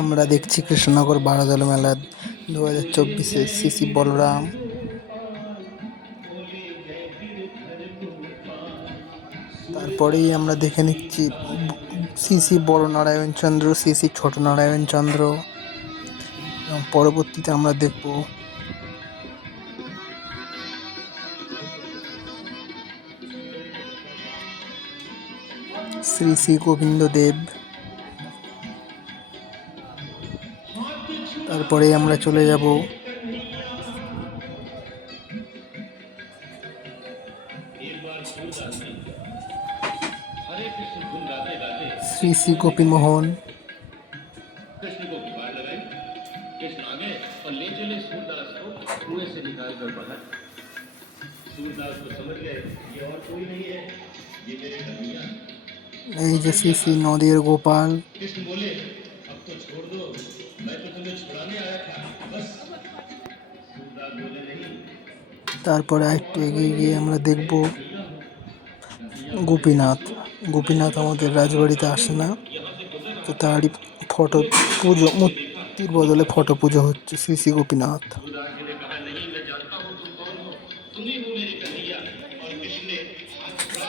আমরা দেখছি কৃষ্ণনগর বারোদল মেলা 2024-এ শ্রী বলরাম, তারপরেই আমরা দেখে নিচ্ছি শ্রী বড় নারায়ণ চন্দ্র, শ্রী ছোট নারায়ণ চন্দ্র, এবং পরবর্তীতে আমরা দেখব শ্রী গোবিন্দ দেব। তারপরে আমরা চলে যাব শ্রী গোপীমোহন। এই যে শ্রী নদীর গোপাল। তারপরে আরেকটু এগিয়ে গিয়ে আমরা দেখব গোপীনাথ। গোপীনাথ আমাদের রাজবাড়িতে আসে না, তো তারই ফটো পুজো, মূর্তির বদলে ফটো পুজো হচ্ছে শ্রী গোপীনাথ।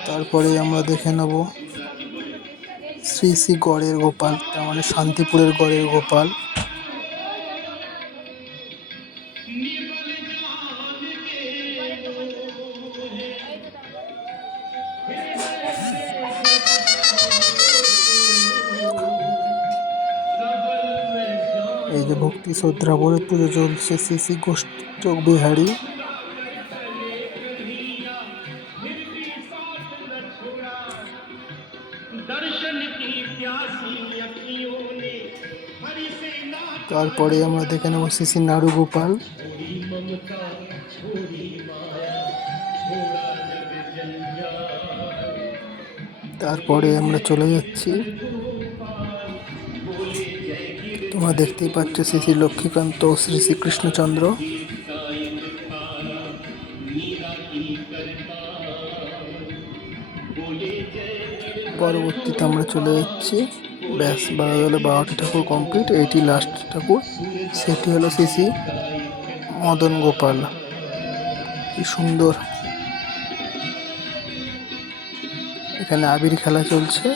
তারপরে আমরা দেখে নেব শ্রী গড়ের গোপাল, তার মানে শান্তিপুরের গড়ের গোপাল। এই যে ভক্তি শ্রদ্ধা ভরে পুজো চলছে শ্রী গোষ্ঠচোক বিহারী। তারপরে আমরা দেখে নেব শ্রী নাড়ু গোপাল। তারপরে আমরা চলে যাচ্ছি, তোমরা দেখতেই পাচ্ছ শ্রী লক্ষ্মীকান্ত ও শ্রী কৃষ্ণচন্দ্র। পরবর্তীতে আমরা চলে যাচ্ছি, ব্যাস 12টি ঠাকুর কমপ্লিট। এইটি লাস্ট ঠাকুর, সেটি হলো শ্রী মদন গোপাল। কি সুন্দর, এখানে আবির খেলা চলছে।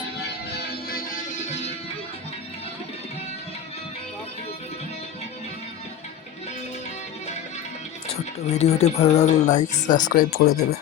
ছোট্ট ভিডিওটি ভালো লাগলে লাইক সাবস্ক্রাইব করে দেবে।